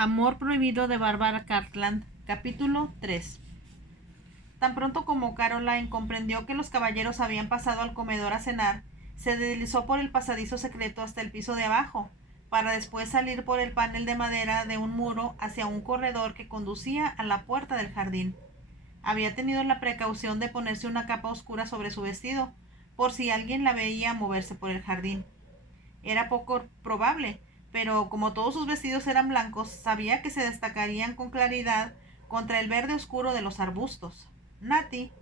Amor prohibido de Barbara Cartland, capítulo 3. Tan pronto como Caroline comprendió que los caballeros habían pasado al comedor a cenar, se deslizó por el pasadizo secreto hasta el piso de abajo, para después salir por el panel de madera de un muro hacia un corredor que conducía a la puerta del jardín. Había tenido la precaución de ponerse una capa oscura sobre su vestido, por si alguien la veía moverse por el jardín. Era poco probable, pero como todos sus vestidos eran blancos, sabía que se destacarían con claridad contra el verde oscuro de los arbustos. Natty,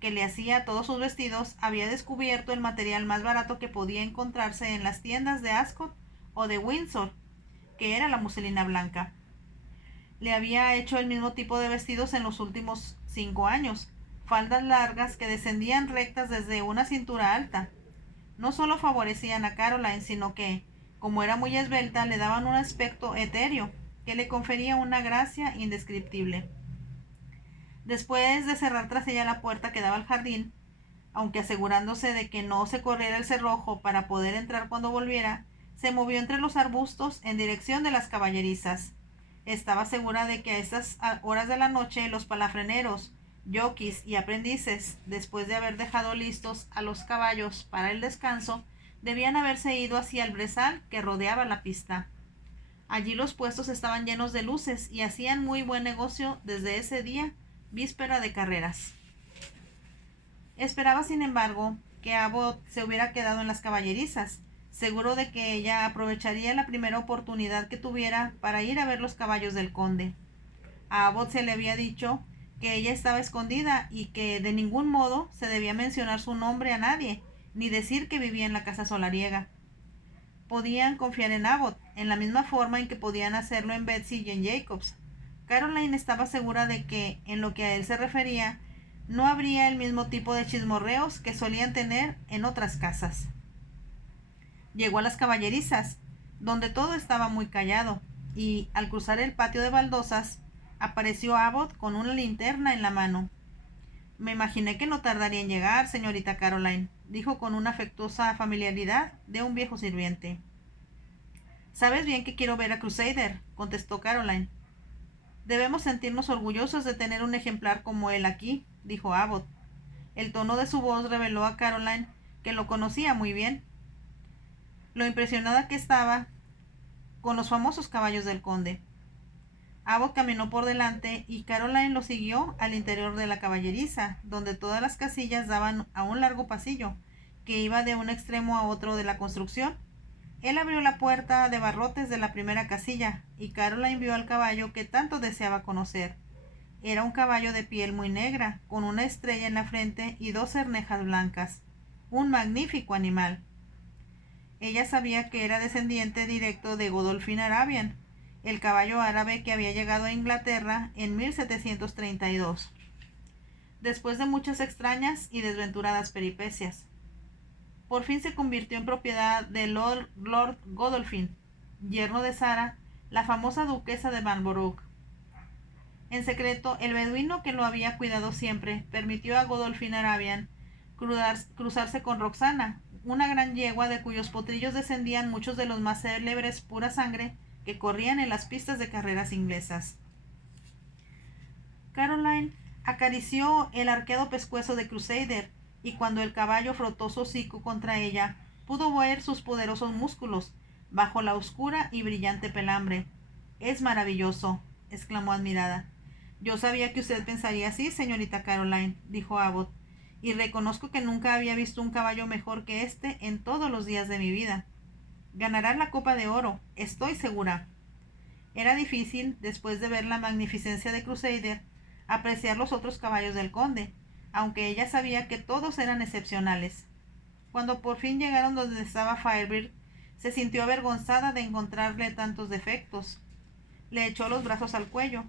que le hacía todos sus vestidos, había descubierto el material más barato que podía encontrarse en las tiendas de Ascot o de Windsor, que era la muselina blanca. Le había hecho el mismo tipo de vestidos en los últimos 5 años, faldas largas que descendían rectas desde una cintura alta. No solo favorecían a Caroline, sino que, como era muy esbelta, le daban un aspecto etéreo que le confería una gracia indescriptible. Después de cerrar tras ella la puerta que daba al jardín, aunque asegurándose de que no se corriera el cerrojo para poder entrar cuando volviera, se movió entre los arbustos en dirección de las caballerizas. Estaba segura de que a estas horas de la noche los palafreneros, jockeys y aprendices, después de haber dejado listos a los caballos para el descanso, debían haberse ido hacia el brezal que rodeaba la pista. Allí los puestos estaban llenos de luces y hacían muy buen negocio desde ese día, víspera de carreras. Esperaba, sin embargo, que Abbott se hubiera quedado en las caballerizas, seguro de que ella aprovecharía la primera oportunidad que tuviera para ir a ver los caballos del conde. A Abbott se le había dicho que ella estaba escondida y que de ningún modo se debía mencionar su nombre a nadie, ni decir que vivía en la casa solariega. Podían confiar en Abbott, en la misma forma en que podían hacerlo en Betsy y en Jacobs. Caroline estaba segura de que, en lo que a él se refería, no habría el mismo tipo de chismorreos que solían tener en otras casas. Llegó a las caballerizas, donde todo estaba muy callado, y al cruzar el patio de baldosas, apareció Abbott con una linterna en la mano. Me imaginé que no tardaría en llegar, señorita Caroline, dijo con una afectuosa familiaridad de un viejo sirviente. Sabes bien que quiero ver a Crusader, contestó Caroline. Debemos sentirnos orgullosos de tener un ejemplar como él aquí, dijo Abbott. El tono de su voz reveló a Caroline que lo conocía muy bien, lo impresionada que estaba con los famosos caballos del conde. Abbott caminó por delante y Caroline lo siguió al interior de la caballeriza, donde todas las casillas daban a un largo pasillo que iba de un extremo a otro de la construcción. Él abrió la puerta de barrotes de la primera casilla y Caroline vio al caballo que tanto deseaba conocer. Era un caballo de piel muy negra, con una estrella en la frente y 2 cernejas blancas. Un magnífico animal. Ella sabía que era descendiente directo de Godolphin Arabian, el caballo árabe que había llegado a Inglaterra en 1732, después de muchas extrañas y desventuradas peripecias. Por fin se convirtió en propiedad de Lord Godolphin, yerno de Sara, la famosa duquesa de Marlborough. En secreto, el beduino que lo había cuidado siempre permitió a Godolphin Arabian cruzarse con Roxana, una gran yegua de cuyos potrillos descendían muchos de los más célebres pura sangre que corrían en las pistas de carreras inglesas. Caroline acarició el arqueado pescuezo de Crusader, y cuando el caballo frotó su hocico contra ella, pudo ver sus poderosos músculos bajo la oscura y brillante pelambre. Es maravilloso, exclamó admirada. Yo sabía que usted pensaría así, señorita Caroline, dijo Abbott, y reconozco que nunca había visto un caballo mejor que este en todos los días de mi vida. Ganará la Copa de Oro, estoy segura. Era difícil, después de ver la magnificencia de Crusader, apreciar los otros caballos del conde, aunque ella sabía que todos eran excepcionales. Cuando por fin llegaron donde estaba Firebird, se sintió avergonzada de encontrarle tantos defectos. Le echó los brazos al cuello.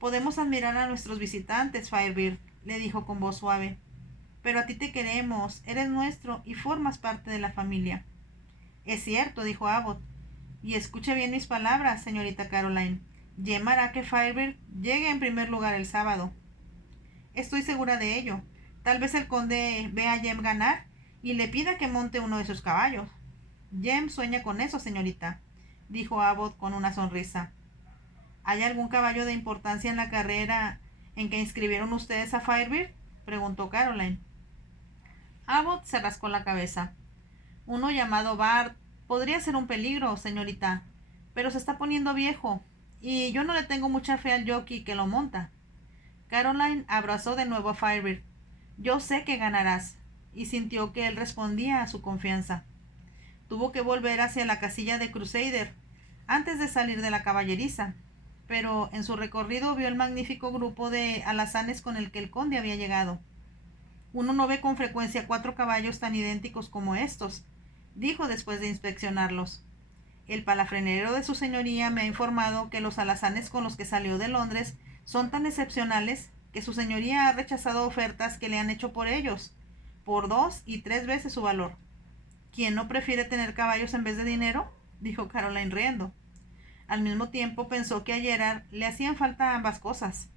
Podemos admirar a nuestros visitantes, Firebird, le dijo con voz suave. Pero a ti te queremos, eres nuestro y formas parte de la familia. Es cierto, dijo Abbott. Y escuche bien mis palabras, señorita Caroline. Jem hará que Firebird llegue en primer lugar el sábado. Estoy segura de ello. Tal vez el conde vea a Jem ganar y le pida que monte uno de sus caballos. Jem sueña con eso, señorita, dijo Abbott con una sonrisa. ¿Hay algún caballo de importancia en la carrera en que inscribieron ustedes a Firebeard?, preguntó Caroline. Abbott se rascó la cabeza. Uno llamado Bart podría ser un peligro, señorita, pero se está poniendo viejo, y yo no le tengo mucha fe al jockey que lo monta. Caroline abrazó de nuevo a Firebeard. Yo sé que ganarás, y sintió que él respondía a su confianza. Tuvo que volver hacia la casilla de Crusader antes de salir de la caballeriza, pero en su recorrido vio el magnífico grupo de alazanes con el que el conde había llegado. Uno no ve con frecuencia 4 caballos tan idénticos como estos, dijo después de inspeccionarlos. El palafrenero de su señoría me ha informado que los alazanes con los que salió de Londres son tan excepcionales que su señoría ha rechazado ofertas que le han hecho por ellos, por 2 y 3 veces su valor. ¿Quién no prefiere tener caballos en vez de dinero?, dijo Caroline riendo. Al mismo tiempo pensó que a Gerard le hacían falta ambas cosas.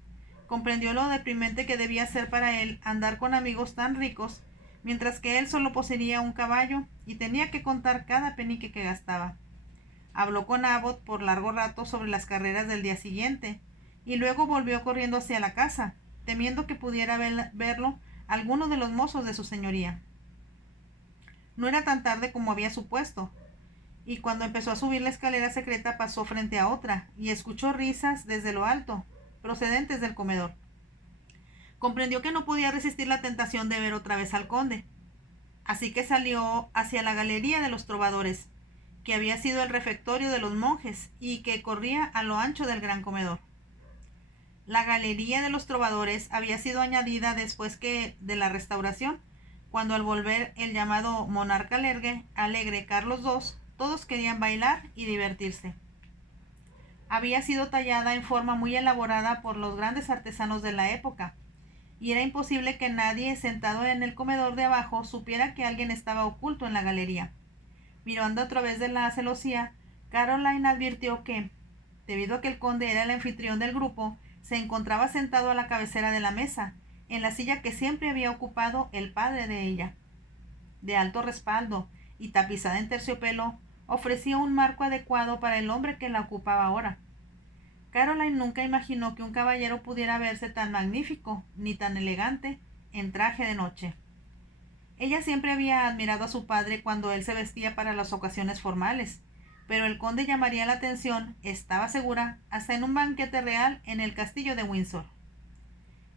Comprendió lo deprimente que debía ser para él andar con amigos tan ricos, mientras que él solo poseía un caballo y tenía que contar cada penique que gastaba. Habló con Abbott por largo rato sobre las carreras del día siguiente, y luego volvió corriendo hacia la casa, temiendo que pudiera verlo alguno de los mozos de su señoría. No era tan tarde como había supuesto, y cuando empezó a subir la escalera secreta pasó frente a otra, y escuchó risas desde lo alto, procedentes del comedor. Comprendió que no podía resistir la tentación de ver otra vez al conde, así que salió hacia la galería de los trovadores, que había sido el refectorio de los monjes y que corría a lo ancho del gran comedor. La galería de los trovadores había sido añadida después de la restauración, cuando al volver el llamado monarca alegre Carlos II, todos querían bailar y divertirse. Había sido tallada en forma muy elaborada por los grandes artesanos de la época, y era imposible que nadie sentado en el comedor de abajo supiera que alguien estaba oculto en la galería. Mirando a través de la celosía, Caroline advirtió que, debido a que el conde era el anfitrión del grupo, se encontraba sentado a la cabecera de la mesa, en la silla que siempre había ocupado el padre de ella. De alto respaldo y tapizada en terciopelo, ofrecía un marco adecuado para el hombre que la ocupaba ahora. Caroline nunca imaginó que un caballero pudiera verse tan magnífico, ni tan elegante, en traje de noche. Ella siempre había admirado a su padre cuando él se vestía para las ocasiones formales, pero el conde llamaría la atención, estaba segura, hasta en un banquete real en el castillo de Windsor.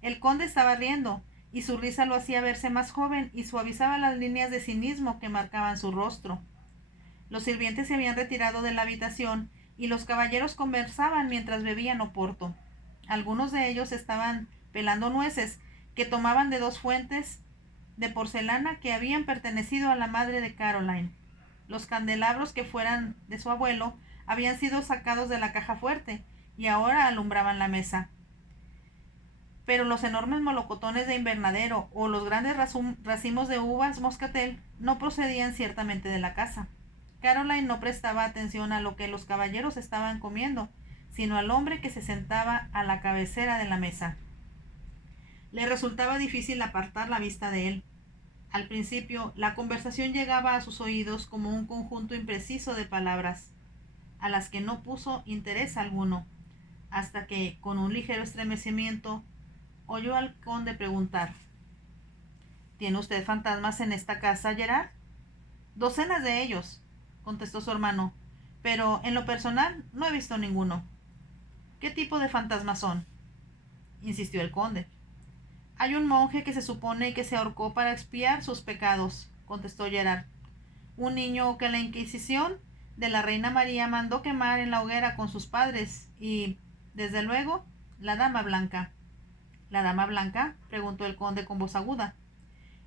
El conde estaba riendo, y su risa lo hacía verse más joven y suavizaba las líneas de cinismo que marcaban su rostro. Los sirvientes se habían retirado de la habitación y los caballeros conversaban mientras bebían oporto. Algunos de ellos estaban pelando nueces que tomaban de 2 fuentes de porcelana que habían pertenecido a la madre de Caroline. Los candelabros que fueran de su abuelo habían sido sacados de la caja fuerte y ahora alumbraban la mesa. Pero los enormes melocotones de invernadero o los grandes racimos de uvas moscatel no procedían ciertamente de la casa. Caroline no prestaba atención a lo que los caballeros estaban comiendo, sino al hombre que se sentaba a la cabecera de la mesa. Le resultaba difícil apartar la vista de él. Al principio, la conversación llegaba a sus oídos como un conjunto impreciso de palabras, a las que no puso interés alguno, hasta que, con un ligero estremecimiento, oyó al conde preguntar: ¿Tiene usted fantasmas en esta casa, Gerard? Docenas de ellos, contestó su hermano, pero en lo personal no he visto ninguno. ¿Qué tipo de fantasmas son?, insistió el conde. Hay un monje que se supone que se ahorcó para expiar sus pecados, contestó Gerard. Un niño que la Inquisición de la Reina María mandó quemar en la hoguera con sus padres y, desde luego, la Dama Blanca. ¿La Dama Blanca?, preguntó el conde con voz aguda.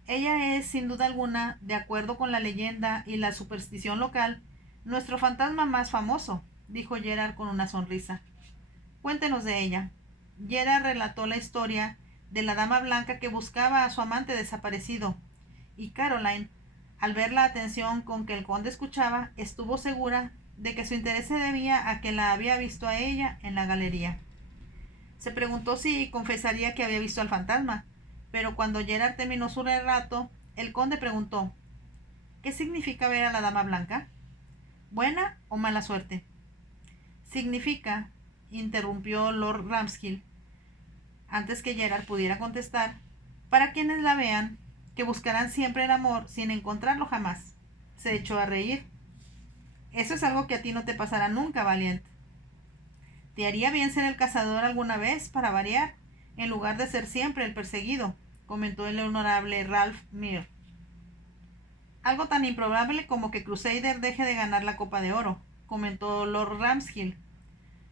Ella es, sin duda alguna, de acuerdo con la leyenda y la superstición local, nuestro fantasma más famoso, dijo Gerard con una sonrisa. Cuéntenos de ella. Gerard relató la historia de la Dama Blanca que buscaba a su amante desaparecido, y Caroline, al ver la atención con que el conde escuchaba, estuvo segura de que su interés se debía a que la había visto a ella en la galería. Se preguntó si confesaría que había visto al fantasma, pero cuando Gerard terminó su relato, el conde preguntó: ¿Qué significa ver a la Dama Blanca? ¿Buena o mala suerte? Significa interrumpió Lord Ramshill, antes que Gerard pudiera contestar, para quienes la vean, que buscarán siempre el amor sin encontrarlo jamás. Se echó a reír. Eso es algo que a ti no te pasará nunca, Valiant. Te haría bien ser el cazador alguna vez, para variar, en lugar de ser siempre el perseguido, comentó el honorable Ralph Mear. Algo tan improbable como que Crusader deje de ganar la Copa de Oro, comentó Lord Ramshill.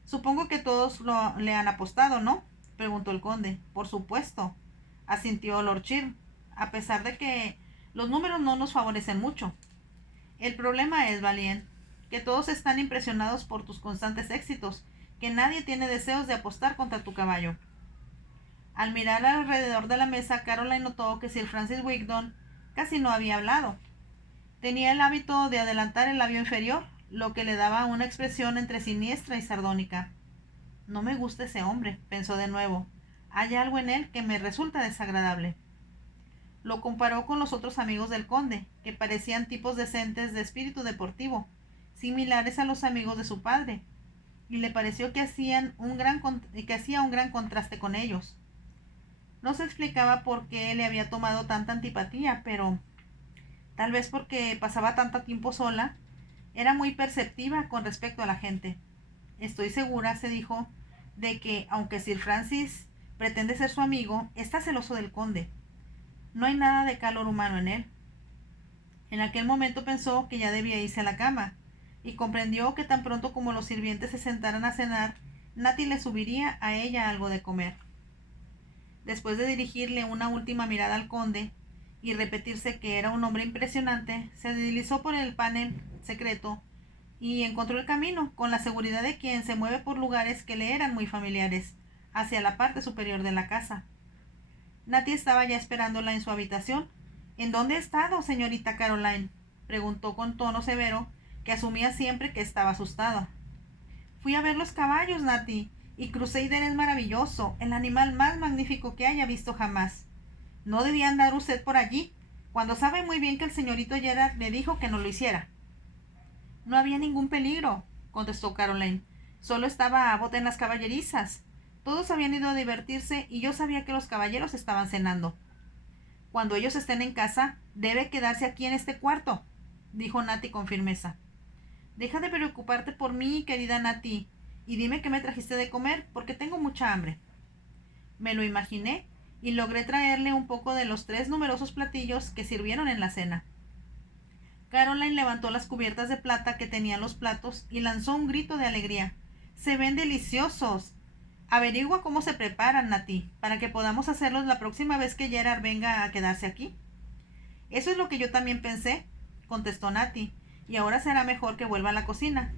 Supongo que todos le han apostado, ¿no? Preguntó el conde. Por supuesto, asintió Lord Chirm, a pesar de que los números no nos favorecen mucho. El problema es, Valiant, que todos están impresionados por tus constantes éxitos, que nadie tiene deseos de apostar contra tu caballo. Al mirar alrededor de la mesa, Caroline notó que Sir Francis Wigdon casi no había hablado. Tenía el hábito de adelantar el labio inferior, lo que le daba una expresión entre siniestra y sardónica. No me gusta ese hombre, pensó de nuevo. Hay algo en él que me resulta desagradable. Lo comparó con los otros amigos del conde, que parecían tipos decentes de espíritu deportivo, similares a los amigos de su padre, y le pareció que hacía un gran contraste con ellos. No se explicaba por qué le había tomado tanta antipatía, pero tal vez porque pasaba tanto tiempo sola, era muy perceptiva con respecto a la gente. Estoy segura, se dijo, de que, aunque Sir Francis pretende ser su amigo, está celoso del conde. No hay nada de calor humano en él. En aquel momento pensó que ya debía irse a la cama, y comprendió que tan pronto como los sirvientes se sentaran a cenar, Natty le subiría a ella algo de comer. Después de dirigirle una última mirada al conde y repetirse que era un hombre impresionante, se deslizó por el panel secreto y encontró el camino, con la seguridad de quien se mueve por lugares que le eran muy familiares, hacia la parte superior de la casa. Natty estaba ya esperándola en su habitación. ¿En dónde ha estado, señorita Caroline?, preguntó con tono severo, que asumía siempre que estaba asustada. Fui a ver los caballos, Natty, y Crusader es maravilloso, el animal más magnífico que haya visto jamás. No debía andar usted por allí, cuando sabe muy bien que el señorito Gerard le dijo que no lo hiciera. No había ningún peligro, contestó Caroline. Solo estaba Abbot en las caballerizas. Todos habían ido a divertirse y yo sabía que los caballeros estaban cenando. Cuando ellos estén en casa, debe quedarse aquí en este cuarto, dijo Natty con firmeza. Deja de preocuparte por mí, querida Natty, y dime qué me trajiste de comer, porque tengo mucha hambre. Me lo imaginé y logré traerle un poco de los 3 numerosos platillos que sirvieron en la cena. Caroline levantó las cubiertas de plata que tenían los platos y lanzó un grito de alegría. ¡Se ven deliciosos! Averigua cómo se preparan, Natty, para que podamos hacerlos la próxima vez que Gerard venga a quedarse aquí. Eso es lo que yo también pensé, contestó Natty, y ahora será mejor que vuelva a la cocina.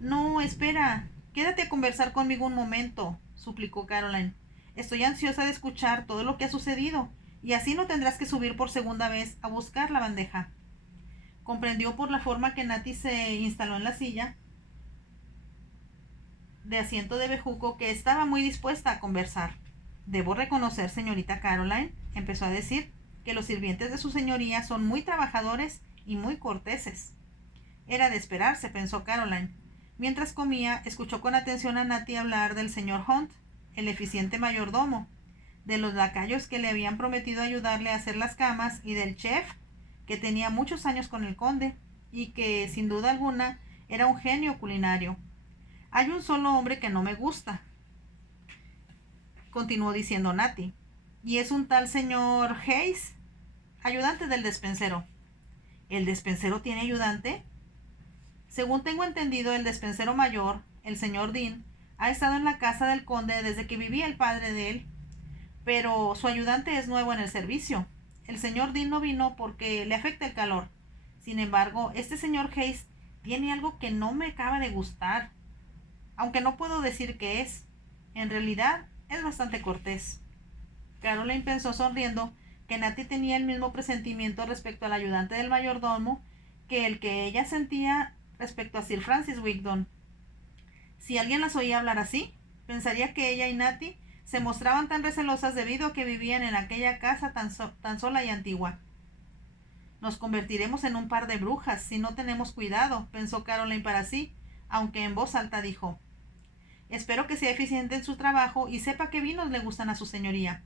No, espera, quédate a conversar conmigo un momento, suplicó Caroline. Estoy ansiosa de escuchar todo lo que ha sucedido, y así no tendrás que subir por segunda vez a buscar la bandeja. Comprendió por la forma que Natty se instaló en la silla de asiento de bejuco que estaba muy dispuesta a conversar. Debo reconocer, señorita Caroline, empezó a decir, que los sirvientes de su señoría son muy trabajadores y muy corteses. Era de esperarse, pensó Caroline. Mientras comía, escuchó con atención a Natty hablar del señor Hunt, el eficiente mayordomo, de los lacayos que le habían prometido ayudarle a hacer las camas y del chef, que tenía muchos años con el conde y que, sin duda alguna, era un genio culinario. Hay un solo hombre que no me gusta, continuó diciendo Natty, y es un tal señor Hayes, ayudante del despensero. ¿El despensero tiene ayudante? Según tengo entendido, el despensero mayor, el señor Dean, ha estado en la casa del conde desde que vivía el padre de él, pero su ayudante es nuevo en el servicio. El señor Dean no vino porque le afecta el calor. Sin embargo, este señor Hayes tiene algo que no me acaba de gustar, aunque no puedo decir qué es. En realidad, es bastante cortés. Caroline pensó sonriendo que Natty tenía el mismo presentimiento respecto al ayudante del mayordomo que el que ella sentía respecto a Sir Francis Wigdon. Si alguien las oía hablar así, pensaría que ella y Natty se mostraban tan recelosas debido a que vivían en aquella casa tan sola y antigua. Nos convertiremos en un par de brujas si no tenemos cuidado, pensó Caroline para sí, aunque en voz alta dijo: Espero que sea eficiente en su trabajo y sepa qué vinos le gustan a su señoría.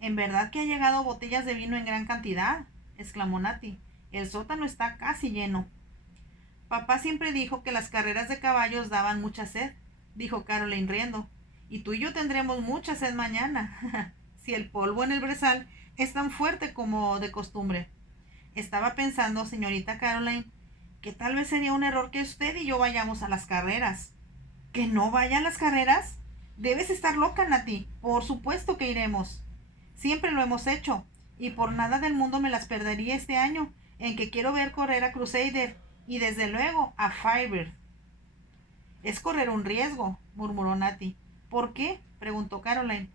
¿En verdad que ha llegado botellas de vino en gran cantidad?, exclamó Natty. El sótano está casi lleno. Papá siempre dijo que las carreras de caballos daban mucha sed, dijo Caroline riendo. Y tú y yo tendremos mucha sed mañana, si el polvo en el brezal es tan fuerte como de costumbre. Estaba pensando, señorita Caroline, que tal vez sería un error que usted y yo vayamos a las carreras. ¿Que no vayan las carreras? Debes estar loca, Natty. Por supuesto que iremos. Siempre lo hemos hecho, y por nada del mundo me las perdería este año, en que quiero ver correr a Crusader, y desde luego a Firebird. Es correr un riesgo, murmuró Natty. ¿Por qué?, preguntó Caroline.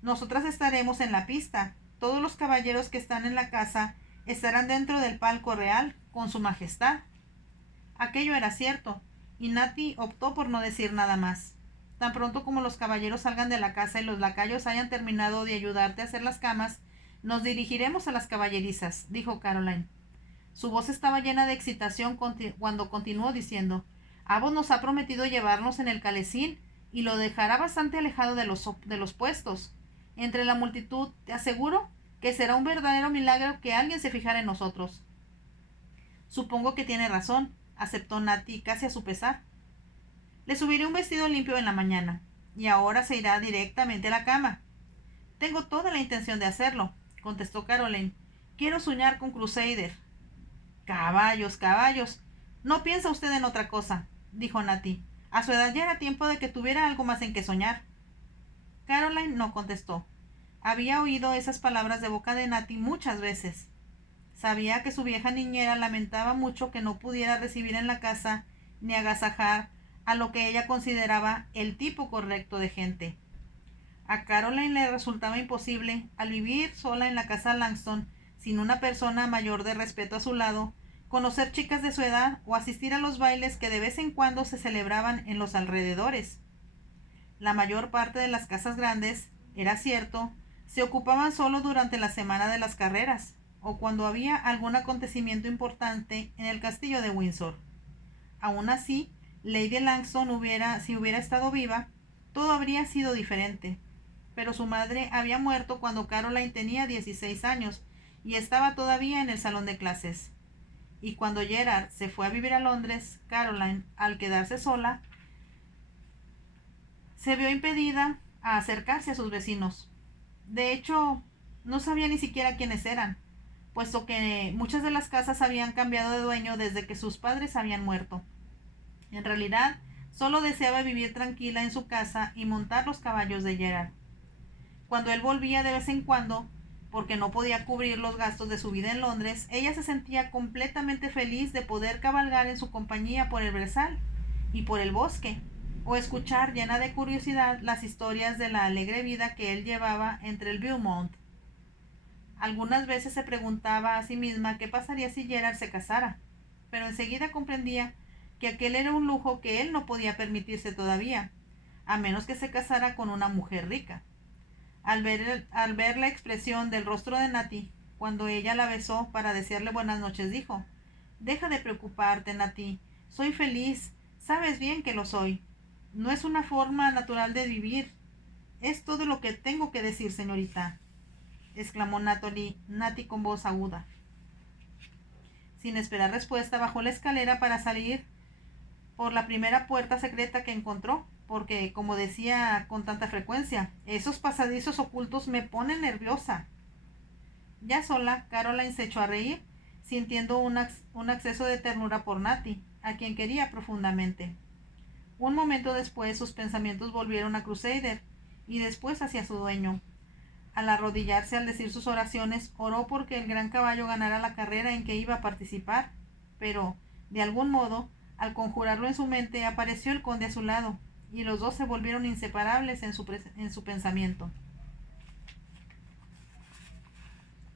Nosotras estaremos en la pista. Todos los caballeros que están en la casa estarán dentro del palco real, con su majestad. Aquello era cierto, y Natty optó por no decir nada más. Tan pronto como los caballeros salgan de la casa y los lacayos hayan terminado de ayudarte a hacer las camas, nos dirigiremos a las caballerizas, dijo Caroline. Su voz estaba llena de excitación cuando continuó diciendo: Abbott nos ha prometido llevarnos en el calesín y lo dejará bastante alejado de los puestos. Entre la multitud, te aseguro que será un verdadero milagro que alguien se fijara en nosotros. Supongo que tiene razón, aceptó Natty casi a su pesar. Le subiré un vestido limpio en la mañana, y ahora se irá directamente a la cama. Tengo toda la intención de hacerlo, contestó Caroline. Quiero soñar con Crusader. Caballos, caballos. No piensa usted en otra cosa, dijo Natty. A su edad ya era tiempo de que tuviera algo más en que soñar. Caroline no contestó. Había oído esas palabras de boca de Natty muchas veces. Sabía que su vieja niñera lamentaba mucho que no pudiera recibir en la casa ni agasajar a lo que ella consideraba el tipo correcto de gente. A Caroline le resultaba imposible, al vivir sola en la casa Langston, sin una persona mayor de respeto a su lado, conocer chicas de su edad o asistir a los bailes que de vez en cuando se celebraban en los alrededores. La mayor parte de las casas grandes, era cierto, se ocupaban solo durante la semana de las carreras, o cuando había algún acontecimiento importante en el castillo de Windsor. Aun así, Lady Langston si hubiera estado viva, todo habría sido diferente. Pero su madre había muerto cuando Caroline tenía 16 años y estaba todavía en el salón de clases. Y cuando Gerard se fue a vivir a Londres, Caroline, al quedarse sola, se vio impedida a acercarse a sus vecinos. De hecho, no sabía ni siquiera quiénes eran, puesto que muchas de las casas habían cambiado de dueño desde que sus padres habían muerto. En realidad, solo deseaba vivir tranquila en su casa y montar los caballos de Gerard. Cuando él volvía de vez en cuando, porque no podía cubrir los gastos de su vida en Londres, ella se sentía completamente feliz de poder cabalgar en su compañía por el brezal y por el bosque, o escuchar llena de curiosidad las historias de la alegre vida que él llevaba entre el Beaumont. Algunas veces se preguntaba a sí misma qué pasaría si Gerard se casara, pero enseguida comprendía que aquel era un lujo que él no podía permitirse todavía, a menos que se casara con una mujer rica. Al ver la expresión del rostro de Natty, cuando ella la besó para desearle buenas noches, dijo: Deja de preocuparte, Natty. Soy feliz. Sabes bien que lo soy. No es una forma natural de vivir. Es todo lo que tengo que decir, señorita, exclamó Natty con voz aguda. Sin esperar respuesta, bajó la escalera para salir por la primera puerta secreta que encontró, porque, como decía con tanta frecuencia, esos pasadizos ocultos me ponen nerviosa. Ya sola, Caroline se echó a reír, sintiendo un acceso de ternura por Natty, a quien quería profundamente. Un momento después sus pensamientos volvieron a Crusader, y después hacia su dueño. Al arrodillarse al decir sus oraciones, oró porque el gran caballo ganara la carrera en que iba a participar, pero, de algún modo, al conjurarlo en su mente, apareció el conde a su lado, y los dos se volvieron inseparables en su pensamiento.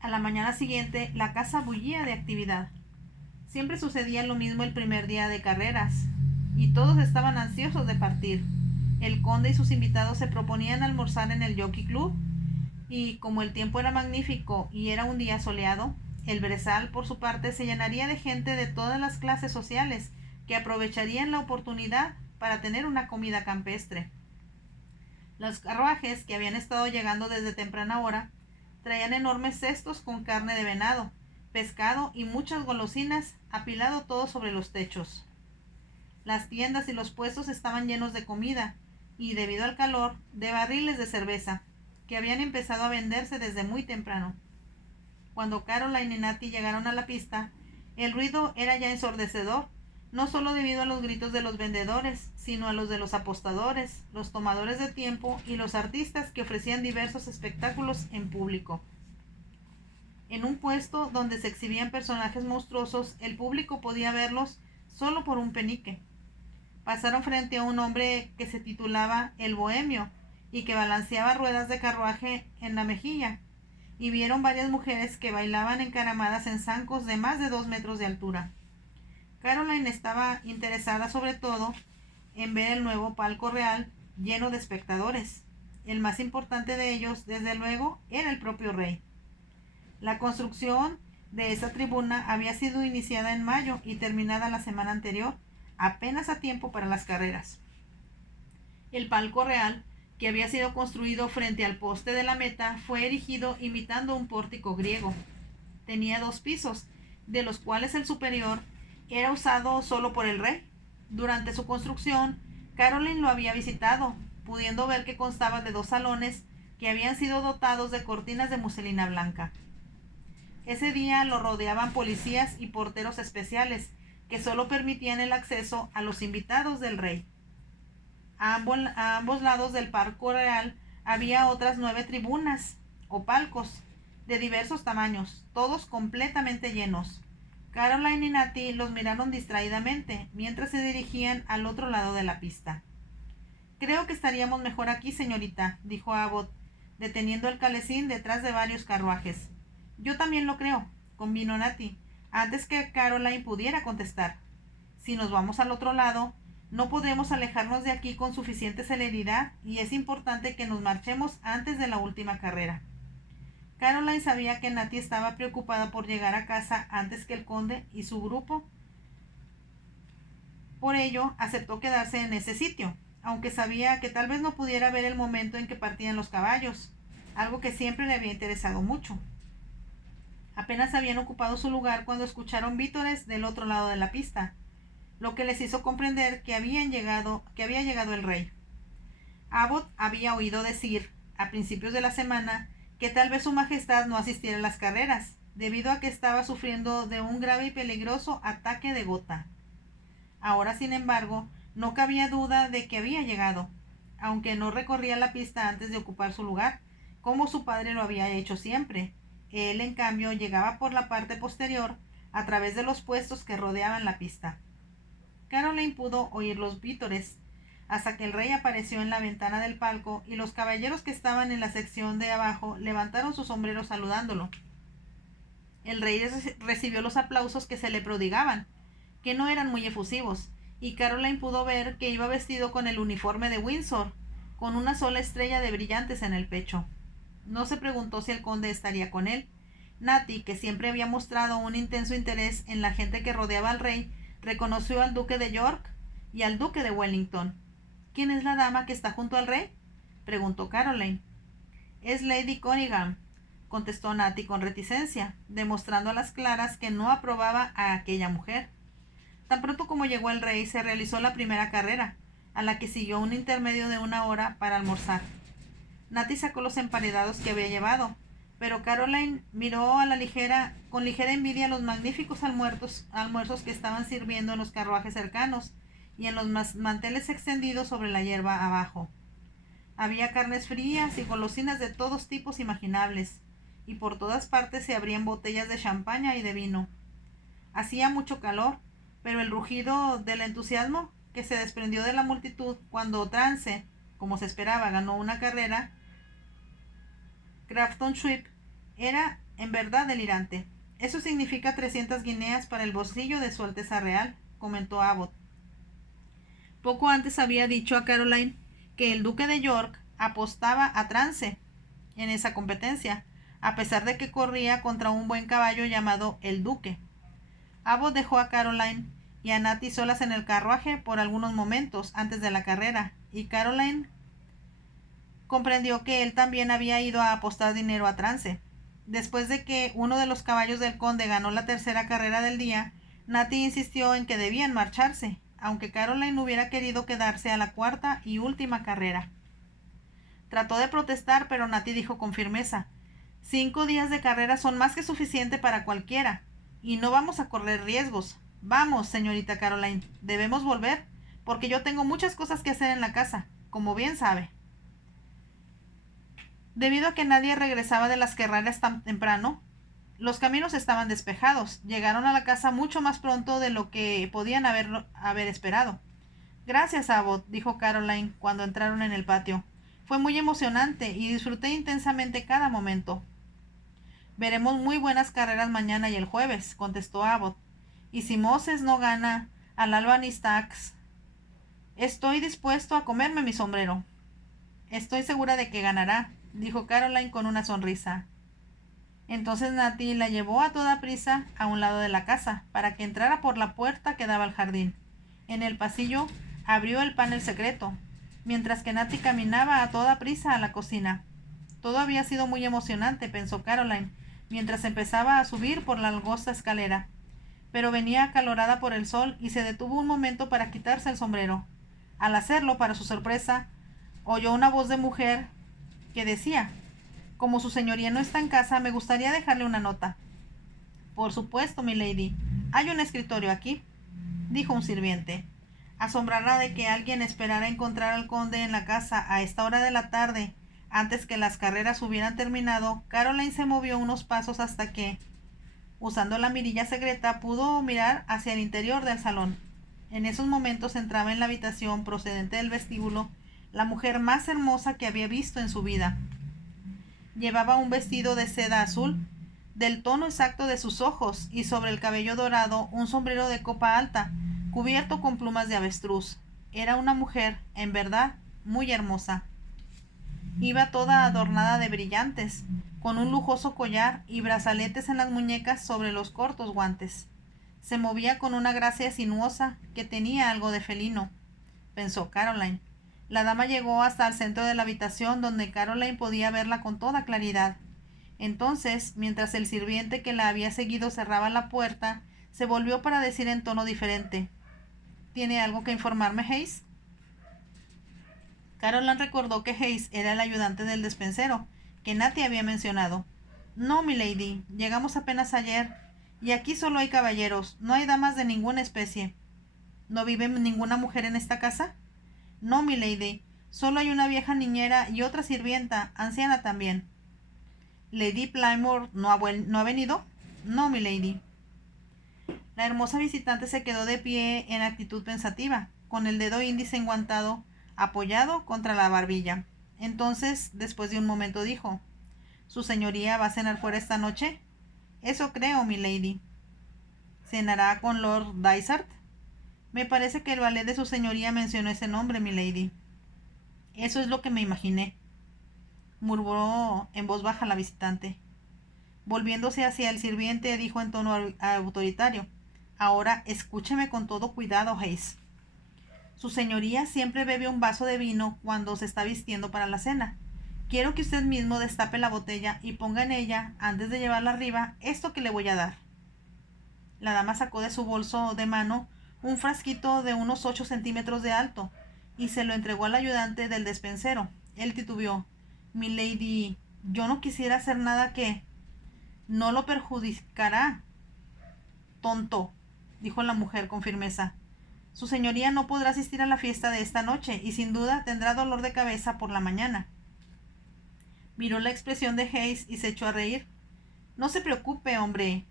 A la mañana siguiente, la casa bullía de actividad. Siempre sucedía lo mismo el primer día de carreras, y todos estaban ansiosos de partir. El conde y sus invitados se proponían almorzar en el Jockey Club, y como el tiempo era magnífico y era un día soleado, el brezal, por su parte, se llenaría de gente de todas las clases sociales, que aprovecharían la oportunidad para tener una comida campestre. Los carruajes, que habían estado llegando desde temprana hora, traían enormes cestos con carne de venado, pescado y muchas golosinas, apilado todo sobre los techos. Las tiendas y los puestos estaban llenos de comida y, debido al calor, de barriles de cerveza, que habían empezado a venderse desde muy temprano. Cuando Caroline y Natty llegaron a la pista, el ruido era ya ensordecedor, no solo debido a los gritos de los vendedores, sino a los de los apostadores, los tomadores de tiempo y los artistas que ofrecían diversos espectáculos en público. En un puesto donde se exhibían personajes monstruosos, el público podía verlos solo por un penique. Pasaron frente a un hombre que se titulaba El Bohemio y que balanceaba ruedas de carruaje en la mejilla, y vieron varias mujeres que bailaban encaramadas en zancos de más de 2 metros de altura. Caroline estaba interesada sobre todo en ver el nuevo palco real lleno de espectadores. El más importante de ellos, desde luego, era el propio rey. La construcción de esa tribuna había sido iniciada en mayo y terminada la semana anterior, apenas a tiempo para las carreras. El palco real, que había sido construido frente al poste de la meta, fue erigido imitando un pórtico griego. Tenía 2 pisos, de los cuales el superior era usado solo por el rey. Durante su construcción, Caroline lo había visitado, pudiendo ver que constaba de 2 salones que habían sido dotados de cortinas de muselina blanca. Ese día lo rodeaban policías y porteros especiales, que solo permitían el acceso a los invitados del rey. A ambos lados del palco real había otras 9 tribunas o palcos de diversos tamaños, todos completamente llenos. Caroline y Natty los miraron distraídamente mientras se dirigían al otro lado de la pista. «Creo que estaríamos mejor aquí, señorita», dijo Abbott, deteniendo el calesín detrás de varios carruajes. «Yo también lo creo», convino Natty, antes que Caroline pudiera contestar. «Si nos vamos al otro lado, no podremos alejarnos de aquí con suficiente celeridad y es importante que nos marchemos antes de la última carrera». Caroline sabía que Natty estaba preocupada por llegar a casa antes que el conde y su grupo. Por ello, aceptó quedarse en ese sitio, aunque sabía que tal vez no pudiera ver el momento en que partían los caballos, algo que siempre le había interesado mucho. Apenas habían ocupado su lugar cuando escucharon vítores del otro lado de la pista, lo que les hizo comprender que había llegado el rey. Abbott había oído decir, a principios de la semana, que tal vez su majestad no asistiera a las carreras, debido a que estaba sufriendo de un grave y peligroso ataque de gota. Ahora, sin embargo, no cabía duda de que había llegado, aunque no recorría la pista antes de ocupar su lugar, como su padre lo había hecho siempre. Él, en cambio, llegaba por la parte posterior, a través de los puestos que rodeaban la pista. Caroline pudo oír los vítores, hasta que el rey apareció en la ventana del palco y los caballeros que estaban en la sección de abajo levantaron sus sombreros saludándolo. El rey recibió los aplausos que se le prodigaban, que no eran muy efusivos, y Caroline pudo ver que iba vestido con el uniforme de Windsor, con una sola estrella de brillantes en el pecho. No se preguntó si el conde estaría con él. Natty, que siempre había mostrado un intenso interés en la gente que rodeaba al rey, reconoció al duque de York y al duque de Wellington. «¿Quién es la dama que está junto al rey?», preguntó Caroline. «Es Lady Conyngham», contestó Natty con reticencia, demostrando a las claras que no aprobaba a aquella mujer. Tan pronto como llegó el rey, se realizó la primera carrera, a la que siguió un intermedio de 1 hora para almorzar. Natty sacó los emparedados que había llevado, pero Caroline miró con ligera envidia los magníficos almuerzos que estaban sirviendo en los carruajes cercanos y en los manteles extendidos sobre la hierba abajo. Había carnes frías y golosinas de todos tipos imaginables, y por todas partes se abrían botellas de champaña y de vino. Hacía mucho calor, pero el rugido del entusiasmo que se desprendió de la multitud cuando Trance, como se esperaba, ganó una carrera, Grafton Sweep, era en verdad delirante. «Eso significa 300 guineas para el bolsillo de Su Alteza Real», comentó Abbott. Poco antes había dicho a Caroline que el duque de York apostaba a Trance en esa competencia, a pesar de que corría contra un buen caballo llamado el Duque. Abbott dejó a Caroline y a Natty solas en el carruaje por algunos momentos antes de la carrera, y Caroline comprendió que él también había ido a apostar dinero a trance. Después de que uno de los caballos del conde ganó la tercera carrera del día, Natty insistió en que debían marcharse, aunque Caroline hubiera querido quedarse a la cuarta y última carrera. Trató de protestar, pero Natty dijo con firmeza: 5 días de carrera son más que suficiente para cualquiera, y no vamos a correr riesgos. Vamos, señorita Caroline, debemos volver, porque yo tengo muchas cosas que hacer en la casa, como bien sabe. Debido a que nadie regresaba de las carreras tan temprano, los caminos estaban despejados. Llegaron a la casa mucho más pronto de lo que podían haber esperado. Gracias, Abbott, dijo Caroline cuando entraron en el patio. Fue muy emocionante y disfruté intensamente cada momento. Veremos muy buenas carreras mañana y el jueves, contestó Abbott. Y si Moses no gana al Albany Stacks, estoy dispuesto a comerme mi sombrero. Estoy segura de que ganará, dijo Caroline con una sonrisa. Entonces Natty la llevó a toda prisa a un lado de la casa, para que entrara por la puerta que daba al jardín. En el pasillo abrió el panel secreto, mientras que Natty caminaba a toda prisa a la cocina. Todo había sido muy emocionante, pensó Caroline, mientras empezaba a subir por la angosta escalera. Pero venía acalorada por el sol y se detuvo un momento para quitarse el sombrero. Al hacerlo, para su sorpresa, oyó una voz de mujer que decía: como su señoría no está en casa, me gustaría dejarle una nota. Por supuesto, milady. Hay un escritorio aquí, dijo un sirviente. Asombrada de que alguien esperara encontrar al conde en la casa a esta hora de la tarde, antes que las carreras hubieran terminado, Caroline se movió unos pasos hasta que, usando la mirilla secreta, pudo mirar hacia el interior del salón. En esos momentos entraba en la habitación, procedente del vestíbulo, la mujer más hermosa que había visto en su vida. Llevaba un vestido de seda azul, del tono exacto de sus ojos, y sobre el cabello dorado un sombrero de copa alta, cubierto con plumas de avestruz. Era una mujer, en verdad, muy hermosa. Iba toda adornada de brillantes, con un lujoso collar y brazaletes en las muñecas sobre los cortos guantes. Se movía con una gracia sinuosa que tenía algo de felino, pensó Caroline. La dama llegó hasta el centro de la habitación, donde Caroline podía verla con toda claridad. Entonces, mientras el sirviente que la había seguido cerraba la puerta, se volvió para decir en tono diferente: ¿Tiene algo que informarme, Hayes? Caroline recordó que Hayes era el ayudante del despensero, que Natty había mencionado. No, milady, llegamos apenas ayer, y aquí solo hay caballeros, no hay damas de ninguna especie. ¿No vive ninguna mujer en esta casa? No, milady, solo hay una vieja niñera y otra sirvienta, anciana también. ¿Lady Plymore no ha venido? No, milady. La hermosa visitante se quedó de pie en actitud pensativa, con el dedo índice enguantado, apoyado contra la barbilla. Entonces, después de un momento, dijo: ¿Su señoría va a cenar fuera esta noche? Eso creo, milady. ¿Cenará con Lord Dysart? Me parece que el valet de su señoría mencionó ese nombre, milady. Eso es lo que me imaginé, murmuró en voz baja la visitante. Volviéndose hacia el sirviente, dijo en tono autoritario: Ahora escúcheme con todo cuidado, Hayes. Su señoría siempre bebe un vaso de vino cuando se está vistiendo para la cena. Quiero que usted mismo destape la botella y ponga en ella, antes de llevarla arriba, esto que le voy a dar. La dama sacó de su bolso de mano un frasquito de unos 8 centímetros de alto, y se lo entregó al ayudante del despensero. Él titubeó. Milady, yo no quisiera hacer nada que... No lo perjudicará. Tonto, dijo la mujer con firmeza. Su señoría no podrá asistir a la fiesta de esta noche, y sin duda tendrá dolor de cabeza por la mañana. Miró la expresión de Hayes y se echó a reír. No se preocupe, hombre.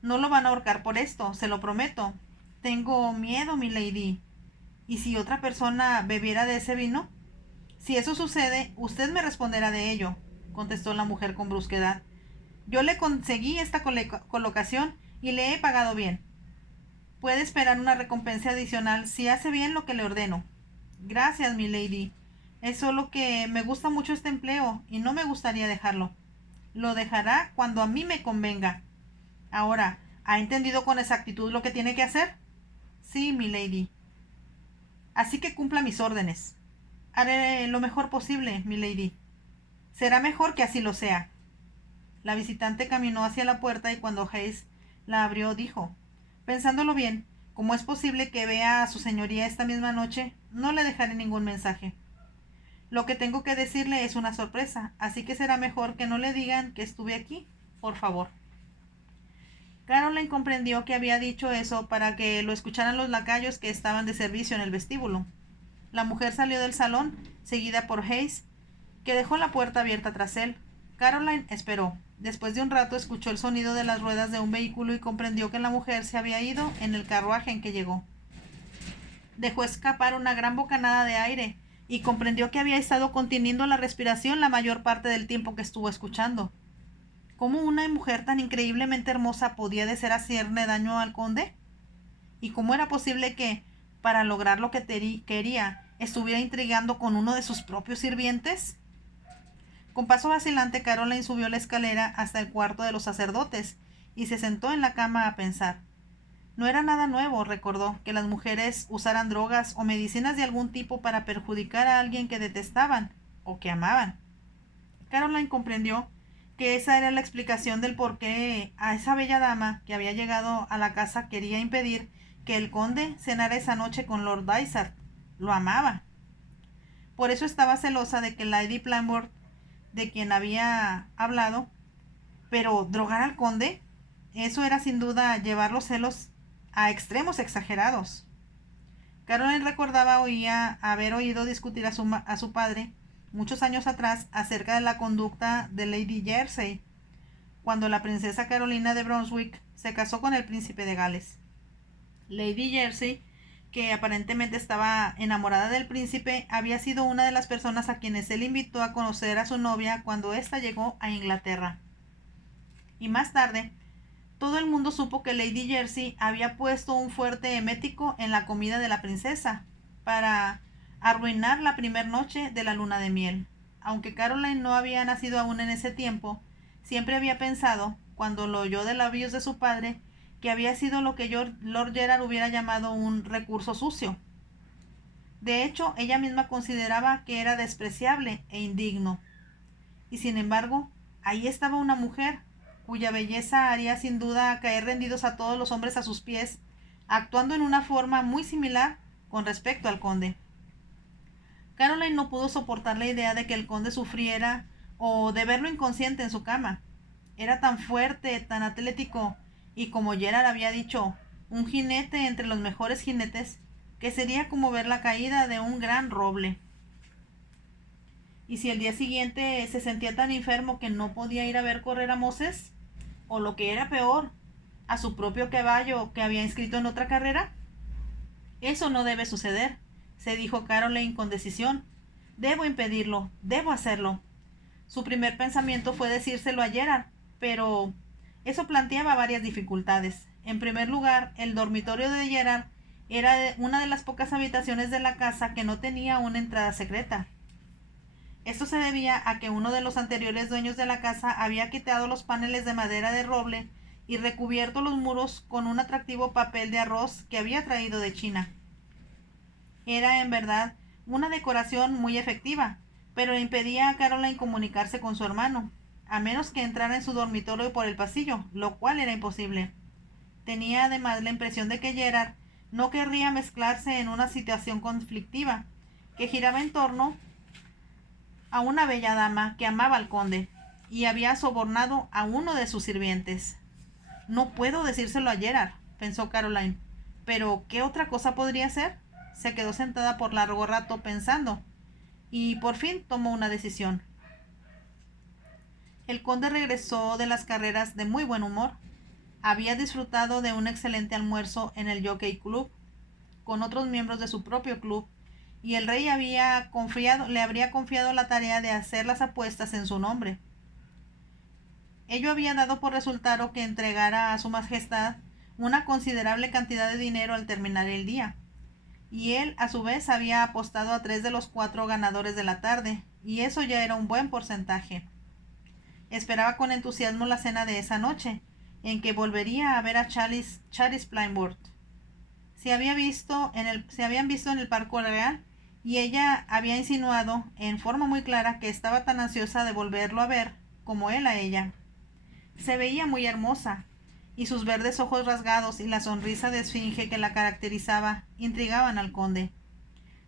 No lo van a ahorcar por esto, se lo prometo. Tengo miedo, milady. ¿Y si otra persona bebiera de ese vino? Si eso sucede, usted me responderá de ello, contestó la mujer con brusquedad. Yo le conseguí esta colocación y le he pagado bien. Puede esperar una recompensa adicional si hace bien lo que le ordeno. Gracias, milady. Es solo que me gusta mucho este empleo y no me gustaría dejarlo. Lo dejará cuando a mí me convenga. Ahora, ¿ha entendido con exactitud lo que tiene que hacer? Sí, milady. Así que cumpla mis órdenes. Haré lo mejor posible, milady. Será mejor que así lo sea. La visitante caminó hacia la puerta y cuando Hayes la abrió dijo: pensándolo bien, como es posible que vea a su señoría esta misma noche, no le dejaré ningún mensaje. Lo que tengo que decirle es una sorpresa, así que será mejor que no le digan que estuve aquí, por favor. Caroline comprendió que había dicho eso para que lo escucharan los lacayos que estaban de servicio en el vestíbulo. La mujer salió del salón, seguida por Hayes, que dejó la puerta abierta tras él. Caroline esperó. Después de un rato escuchó el sonido de las ruedas de un vehículo y comprendió que la mujer se había ido en el carruaje en que llegó. Dejó escapar una gran bocanada de aire y comprendió que había estado conteniendo la respiración la mayor parte del tiempo que estuvo escuchando. ¿Cómo una mujer tan increíblemente hermosa podía desear hacerle daño al conde? ¿Y cómo era posible que, para lograr lo que quería, estuviera intrigando con uno de sus propios sirvientes? Con paso vacilante, Caroline subió la escalera hasta el cuarto de los sacerdotes y se sentó en la cama a pensar. No era nada nuevo, recordó, que las mujeres usaran drogas o medicinas de algún tipo para perjudicar a alguien que detestaban o que amaban. Caroline comprendió que esa era la explicación del por qué a esa bella dama que había llegado a la casa quería impedir que el conde cenara esa noche con Lord Dysart. Lo amaba. Por eso estaba celosa de que Lady Plainboard, de quien había hablado, pero drogar al conde, eso era sin duda llevar los celos a extremos exagerados. Caroline recordaba haber oído discutir a su padre muchos años atrás acerca de la conducta de Lady Jersey, cuando la princesa Carolina de Brunswick se casó con el príncipe de Gales. Lady Jersey, que aparentemente estaba enamorada del príncipe, había sido una de las personas a quienes él invitó a conocer a su novia cuando ésta llegó a Inglaterra. Y más tarde, todo el mundo supo que Lady Jersey había puesto un fuerte emético en la comida de la princesa para arruinar la primera noche de la luna de miel. Aunque Caroline no había nacido aún en ese tiempo, siempre había pensado, cuando lo oyó de labios de su padre, que había sido lo que Lord Gerard hubiera llamado un recurso sucio. De hecho, ella misma consideraba que era despreciable e indigno. Y sin embargo, ahí estaba una mujer, cuya belleza haría sin duda caer rendidos a todos los hombres a sus pies, actuando en una forma muy similar con respecto al conde. Caroline no pudo soportar la idea de que el conde sufriera o de verlo inconsciente en su cama. Era tan fuerte, tan atlético y, como Gerard había dicho, un jinete entre los mejores jinetes, que sería como ver la caída de un gran roble. ¿Y si el día siguiente se sentía tan enfermo que no podía ir a ver correr a Moses? ¿O lo que era peor, a su propio caballo que había inscrito en otra carrera? Eso no debe suceder, se dijo Caroline con decisión. Debo impedirlo, debo hacerlo. Su primer pensamiento fue decírselo a Gerard, pero eso planteaba varias dificultades. En primer lugar, el dormitorio de Gerard era una de las pocas habitaciones de la casa que no tenía una entrada secreta. Esto se debía a que uno de los anteriores dueños de la casa había quitado los paneles de madera de roble y recubierto los muros con un atractivo papel de arroz que había traído de China. Era, en verdad, una decoración muy efectiva, pero impedía a Caroline comunicarse con su hermano, a menos que entrara en su dormitorio por el pasillo, lo cual era imposible. Tenía además la impresión de que Gerard no querría mezclarse en una situación conflictiva, que giraba en torno a una bella dama que amaba al conde, y había sobornado a uno de sus sirvientes. No puedo decírselo a Gerard, pensó Caroline, pero ¿qué otra cosa podría ser? Se quedó sentada por largo rato pensando, y por fin tomó una decisión. El conde regresó de las carreras de muy buen humor. Había disfrutado de un excelente almuerzo en el Jockey Club, con otros miembros de su propio club, y el rey le habría confiado la tarea de hacer las apuestas en su nombre. Ello había dado por resultado que entregara a su majestad una considerable cantidad de dinero al terminar el día, y él a su vez había apostado a 3 de los 4 ganadores de la tarde, y eso ya era un buen porcentaje. Esperaba con entusiasmo la cena de esa noche, en que volvería a ver a Charis Plainboard. se habían visto en el Parque Real, y ella había insinuado en forma muy clara que estaba tan ansiosa de volverlo a ver como él a ella. Se veía muy hermosa, y sus verdes ojos rasgados y la sonrisa de esfinge que la caracterizaba intrigaban al conde.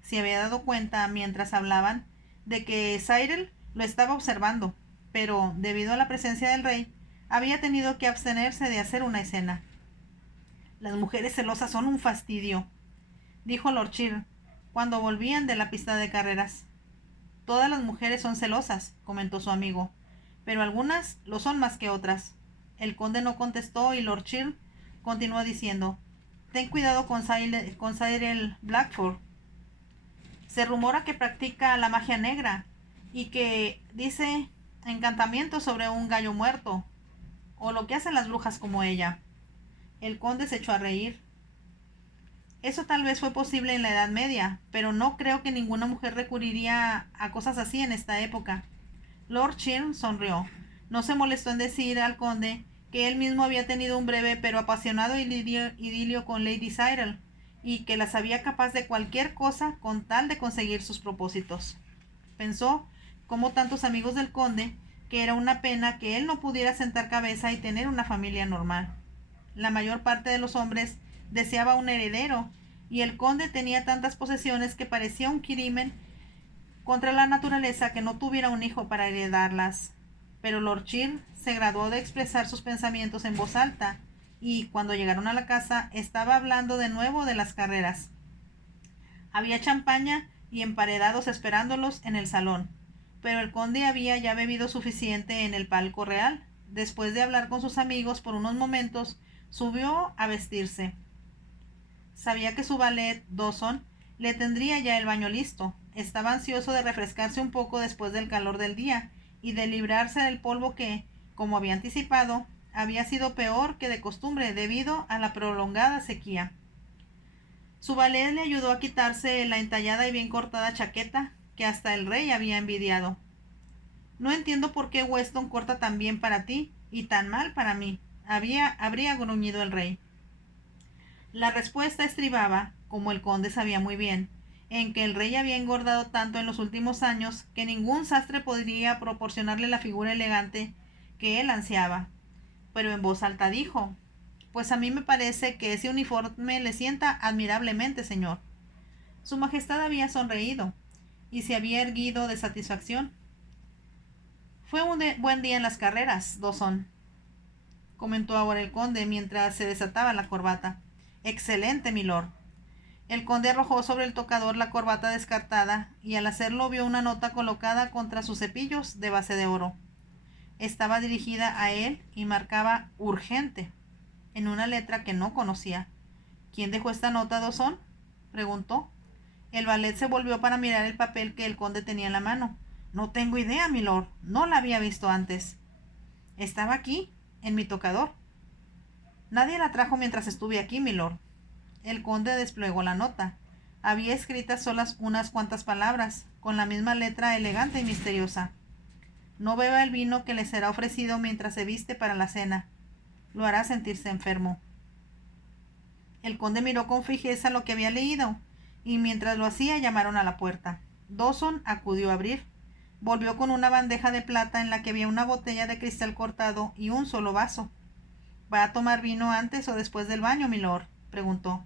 Se había dado cuenta, mientras hablaban, de que Cyril lo estaba observando, pero, debido a la presencia del rey, había tenido que abstenerse de hacer una escena. «Las mujeres celosas son un fastidio», dijo Lord Cheer, cuando volvían de la pista de carreras. «Todas las mujeres son celosas», comentó su amigo, «pero algunas lo son más que otras». El conde no contestó y Lord Cheer continuó diciendo: «Ten cuidado con Cyril Blackford. Se rumora que practica la magia negra y que dice encantamientos sobre un gallo muerto, o lo que hacen las brujas como ella». El conde se echó a reír. «Eso tal vez fue posible en la Edad Media, pero no creo que ninguna mujer recurriría a cosas así en esta época». Lord Cheer sonrió. No se molestó en decir al conde que él mismo había tenido un breve pero apasionado idilio con Lady Cyril, y que la sabía capaz de cualquier cosa con tal de conseguir sus propósitos. Pensó, como tantos amigos del conde, que era una pena que él no pudiera sentar cabeza y tener una familia normal. La mayor parte de los hombres deseaba un heredero, y el conde tenía tantas posesiones que parecía un crimen contra la naturaleza que no tuviera un hijo para heredarlas. Pero Lord Cheer se graduó de expresar sus pensamientos en voz alta, y cuando llegaron a la casa estaba hablando de nuevo de las carreras. Había champaña y emparedados esperándolos en el salón, pero el conde había ya bebido suficiente en el palco real. Después de hablar con sus amigos por unos momentos, subió a vestirse. Sabía que su valet, Dawson, le tendría ya el baño listo. Estaba ansioso de refrescarse un poco después del calor del día y de librarse del polvo que, como había anticipado, había sido peor que de costumbre debido a la prolongada sequía. Su valet le ayudó a quitarse la entallada y bien cortada chaqueta que hasta el rey había envidiado. «No entiendo por qué Weston corta tan bien para ti y tan mal para mí», habría gruñido el rey. La respuesta estribaba, como el conde sabía muy bien, en que el rey había engordado tanto en los últimos años que ningún sastre podría proporcionarle la figura elegante que él ansiaba. Pero en voz alta dijo: «Pues a mí me parece que ese uniforme le sienta admirablemente, señor». Su majestad había sonreído y se había erguido de satisfacción. «Fue un buen día en las carreras, Dawson», comentó ahora el conde mientras se desataba la corbata. «Excelente, milord». El conde arrojó sobre el tocador la corbata descartada, y al hacerlo vio una nota colocada contra sus cepillos de base de oro. Estaba dirigida a él y marcaba «Urgente» en una letra que no conocía. «¿Quién dejó esta nota, Dawson?», preguntó. El valet se volvió para mirar el papel que el conde tenía en la mano. «No tengo idea, milord. No la había visto antes». «Estaba aquí, en mi tocador». «Nadie la trajo mientras estuve aquí, milord». El conde desplegó la nota. Había escritas solas unas cuantas palabras, con la misma letra elegante y misteriosa: «No beba el vino que le será ofrecido mientras se viste para la cena. Lo hará sentirse enfermo». El conde miró con fijeza lo que había leído, y mientras lo hacía llamaron a la puerta. Dawson acudió a abrir. Volvió con una bandeja de plata en la que había una botella de cristal cortado y un solo vaso. «¿Va a tomar vino antes o después del baño, milord?», preguntó.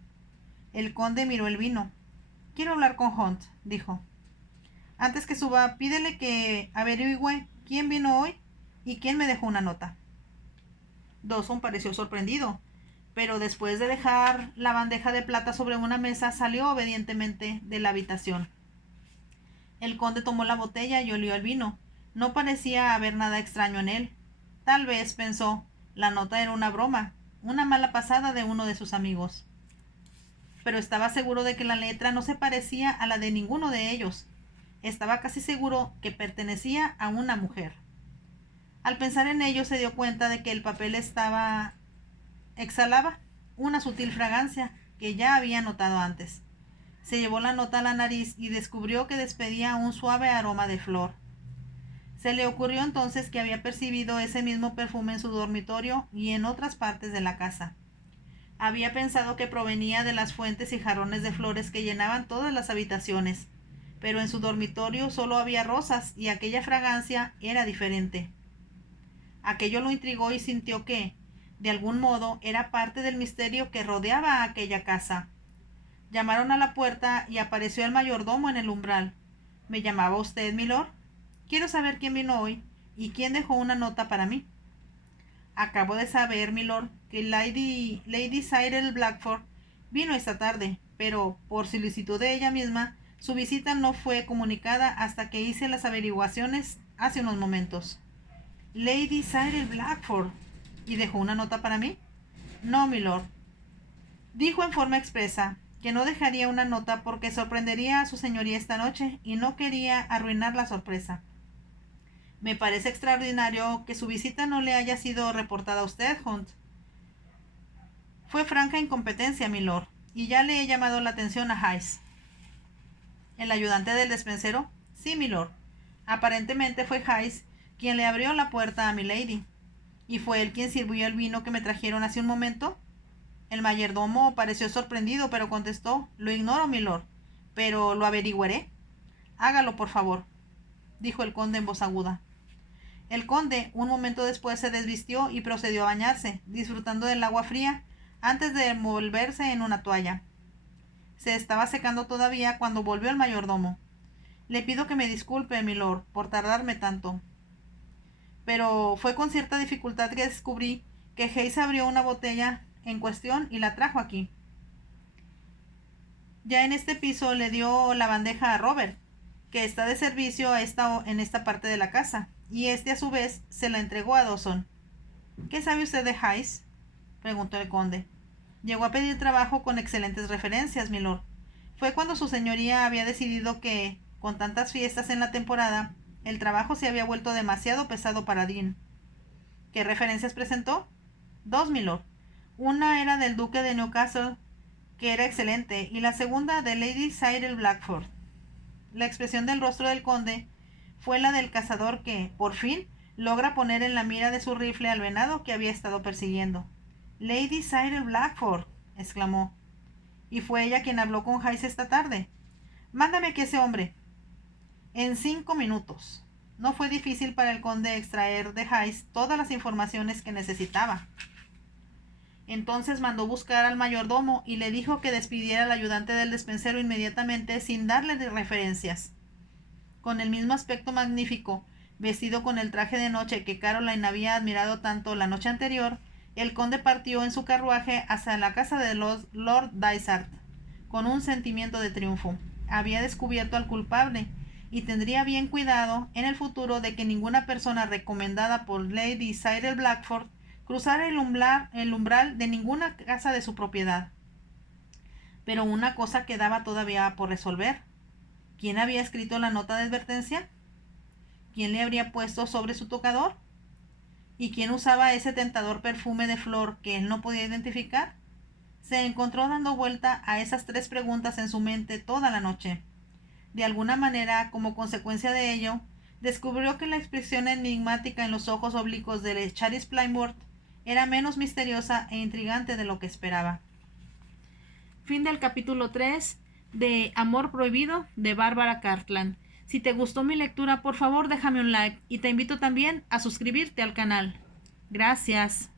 El conde miró el vino. «Quiero hablar con Hunt», dijo. «Antes que suba, pídele que averigüe quién vino hoy y quién me dejó una nota». Dawson pareció sorprendido, pero después de dejar la bandeja de plata sobre una mesa, salió obedientemente de la habitación. El conde tomó la botella y olió el vino. No parecía haber nada extraño en él. Tal vez, pensó, la nota era una broma, una mala pasada de uno de sus amigos. Pero estaba seguro de que la letra no se parecía a la de ninguno de ellos. Estaba casi seguro que pertenecía a una mujer. Al pensar en ello, se dio cuenta de que el papel exhalaba una sutil fragancia que ya había notado antes. Se llevó la nota a la nariz y descubrió que despedía un suave aroma de flor. Se le ocurrió entonces que había percibido ese mismo perfume en su dormitorio y en otras partes de la casa. Había pensado que provenía de las fuentes y jarrones de flores que llenaban todas las habitaciones, pero en su dormitorio solo había rosas y aquella fragancia era diferente. Aquello lo intrigó y sintió que, de algún modo, era parte del misterio que rodeaba a aquella casa. Llamaron a la puerta y apareció el mayordomo en el umbral. ¿Me llamaba usted, milord? Quiero saber quién vino hoy y quién dejó una nota para mí. Acabo de saber, milord, que Lady Cyril Blackford vino esta tarde, pero, por solicitud de ella misma, su visita no fue comunicada hasta que hice las averiguaciones hace unos momentos. Lady Cyril Blackford. ¿Y dejó una nota para mí? No, milord. Dijo en forma expresa que no dejaría una nota porque sorprendería a su señoría esta noche y no quería arruinar la sorpresa. Me parece extraordinario que su visita no le haya sido reportada a usted, Hunt. Fue franca incompetencia, milord, y ya le he llamado la atención a Hayes. ¿El ayudante del despensero? Sí, milord. Aparentemente fue Hayes quien le abrió la puerta a milady. ¿Y fue él quien sirvió el vino que me trajeron hace un momento? El mayordomo pareció sorprendido, pero contestó: Lo ignoro, milord, pero lo averiguaré. Hágalo, por favor, dijo el conde en voz aguda. El conde, un momento después, se desvistió y procedió a bañarse, disfrutando del agua fría, antes de envolverse en una toalla. Se estaba secando todavía cuando volvió el mayordomo. Le pido que me disculpe, milord, por tardarme tanto. Pero fue con cierta dificultad que descubrí que Hayes abrió una botella en cuestión y la trajo aquí. Ya en este piso le dio la bandeja a Robert, que está de servicio en esta parte de la casa, y este a su vez se la entregó a Dawson. ¿Qué sabe usted de Hayes?, preguntó el conde. Llegó a pedir trabajo con excelentes referencias, milord. Fue cuando su señoría había decidido que, con tantas fiestas en la temporada, el trabajo se había vuelto demasiado pesado para Dean. ¿Qué referencias presentó? 2, milord. Una era del duque de Newcastle, que era excelente, y la segunda de Lady Cyril Blackford. La expresión del rostro del conde fue la del cazador que, por fin, logra poner en la mira de su rifle al venado que había estado persiguiendo. Lady Cyril Blackford, exclamó. ¿Y fue ella quien habló con Hayes esta tarde? Mándame aquí ese hombre. En 5 minutos. No fue difícil para el conde extraer de Hayes todas las informaciones que necesitaba. Entonces mandó buscar al mayordomo y le dijo que despidiera al ayudante del despensero inmediatamente sin darle referencias. Con el mismo aspecto magnífico, vestido con el traje de noche que Caroline había admirado tanto la noche anterior, el conde partió en su carruaje hacia la casa de Lord Dysart, con un sentimiento de triunfo. Había descubierto al culpable, y tendría bien cuidado en el futuro de que ninguna persona recomendada por Lady Cyril Blackford cruzara el umbral de ninguna casa de su propiedad. Pero una cosa quedaba todavía por resolver. ¿Quién había escrito la nota de advertencia? ¿Quién le habría puesto sobre su tocador? ¿Y quién usaba ese tentador perfume de flor que él no podía identificar? Se encontró dando vuelta a esas 3 preguntas en su mente toda la noche. De alguna manera, como consecuencia de ello, descubrió que la expresión enigmática en los ojos oblicuos de Charis Plymouth era menos misteriosa e intrigante de lo que esperaba. Fin del capítulo 3 de Amor Prohibido de Bárbara Cartland. Si te gustó mi lectura, por favor déjame un like y te invito también a suscribirte al canal. Gracias.